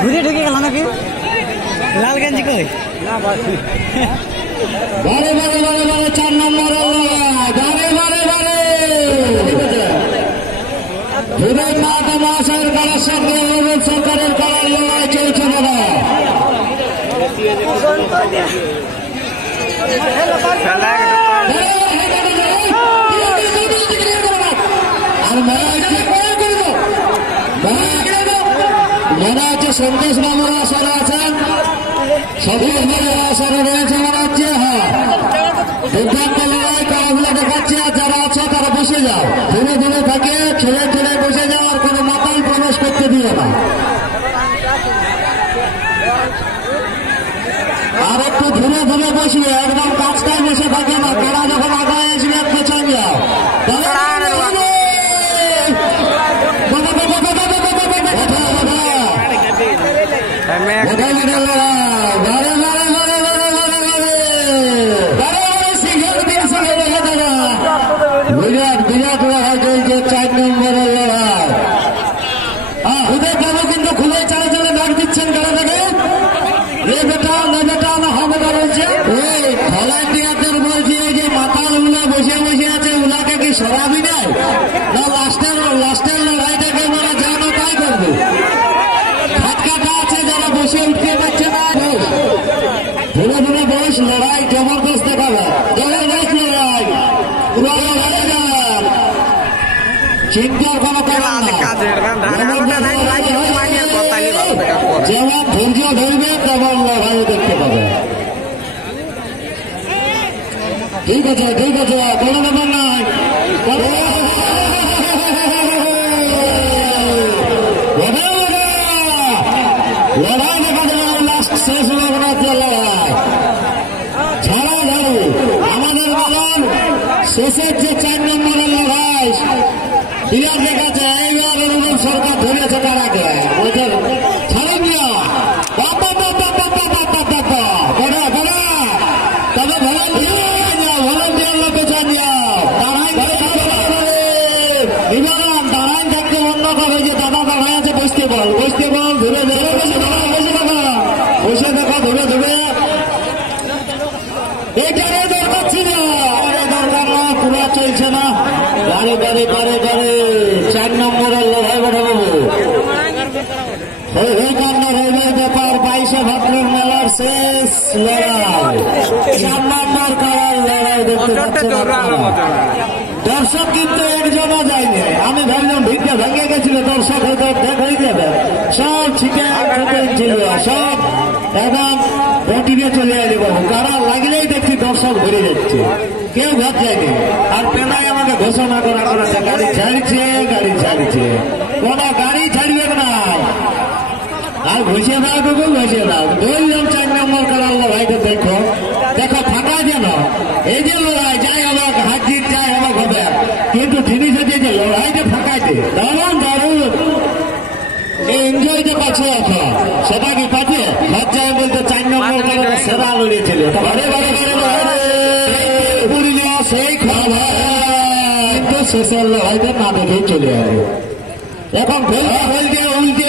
ঘুরে ঢুকে গেল নাকি লাল গেঞ্জি কই না বাসি বারে বারে বারে বারে 4 নম্বর বারে বারে বারে মাতা মহাশয়ের কালার সঙ্গে সরকারের কালার লড়াই চলছে দাদা আর মনে হচ্ছে সন্তোষ বাবুরা আসরে আছেন সন্তোষ বাবুরা আসরে রয়েছে মনে হচ্ছে হ্যাঁ দুর্দান্ত লড়াই কারাগুলো দেখাচ্ছে আর যারা আছে তারা বসে যাও ধীরে ধীরে থাকে ছেড়ে ছেড়ে বসে যাও আর কোনো মাতাল প্রবেশ করতে দিও না আর একটু ধীরে ধীরে বসবে একদম কাজটাই বসে থাকে না তারা যখন আগায় আসবে পেছন যাও বিরাট বিরাট লড়াই চলছে 4 নম্বরের লড়াই হুদয় বাবু কিন্তু খুলে চালে চালে ডাক দিচ্ছেন গাড়ি থেকে এ বেটা না বেটা না হবে না বলছে ওই ভলান্টিয়ারদের বলছে যে মাতাল উলা বসে বসে আছে উলাকে কি সরাবি নাই না লাস্টের লড়াইটাকে ওরা জানো তাই করবে ফাটকাটা আছে যারা বসে উঠতে পারছে না ধীরে ধীরে বয়স লড়াই জবরদস্ত দেখাবে জবরদস্ত লড়াই পুরো লড়াই চিন্তার কোনো কারণ যেমন ধৈর্য ধরবে তেমন লড়াই দেখতে পাবে ঠিক আছে কোনো ব্যাপার নাই লড়াই দেখা যাবে লাস্ট শেষ লগ্নাতে লড়াই ছাড়া ঝাড়ু আমাদের বলেন শেষের যে 4 নম্বরের লড়াই বিরাট দেখাচ্ছে এইবার অনুমান সরকার ধরেছে তারাকে বলছে ছাড়েন না তবে ভলান্টিয়ার লোকে চান দাঁড়ান থাকতে বন্ধ করে যে দাদা দাঁড়ায় আছে বসতে বল ধরে ধরে বসে থাকা ধরে ধরে এইটারে দরকার ছিল দরকার না পুরা চলছে না বারে 4 নম্বরের লড়াই বাবু ব্যাপার 22 ভাদ্রের মেলার শেষ লড়াই 4 নম্বর কালার লড়াই দেখতে পাচ্ছেন দর্শক কিন্তু একজনও যায়নি আমি ভাবলাম ভিড়টা ভেঙে গেছিল দর্শক হয়তো হয়ে যাবে সব ছিটে ছিল সব এবং বটিতে চলে আসে বাবু কারা লাগলেই দেখছি দর্শক ভরে যাচ্ছে কেউ ঘর যায়নি আর পেনায় আমাকে ঘোষণা করা গাড়ি ছাড়ছে কোন গাড়ি ছাড়বে না আর ঘুষে দাও বললাম 4 নম্বর কালার লড়াইটা দেখো ফাঁকা যেন এই যে লড়াই যাই অবাক হাত জিত যাই অবাক হবে কিন্তু জিনিস হচ্ছে যে লড়াইটা ফাঁকাইতে দারুণ এনজয়টা পাচ্ছে এখন সেটা কি পাচ্ছে লজ্জায় বলতে 4 নম্বর কালার সেরা লড়িয়েছিল সেই খাবার কিন্তু শেষের লড়াইটা না দেখেই চলে আসবে এখন উল্টে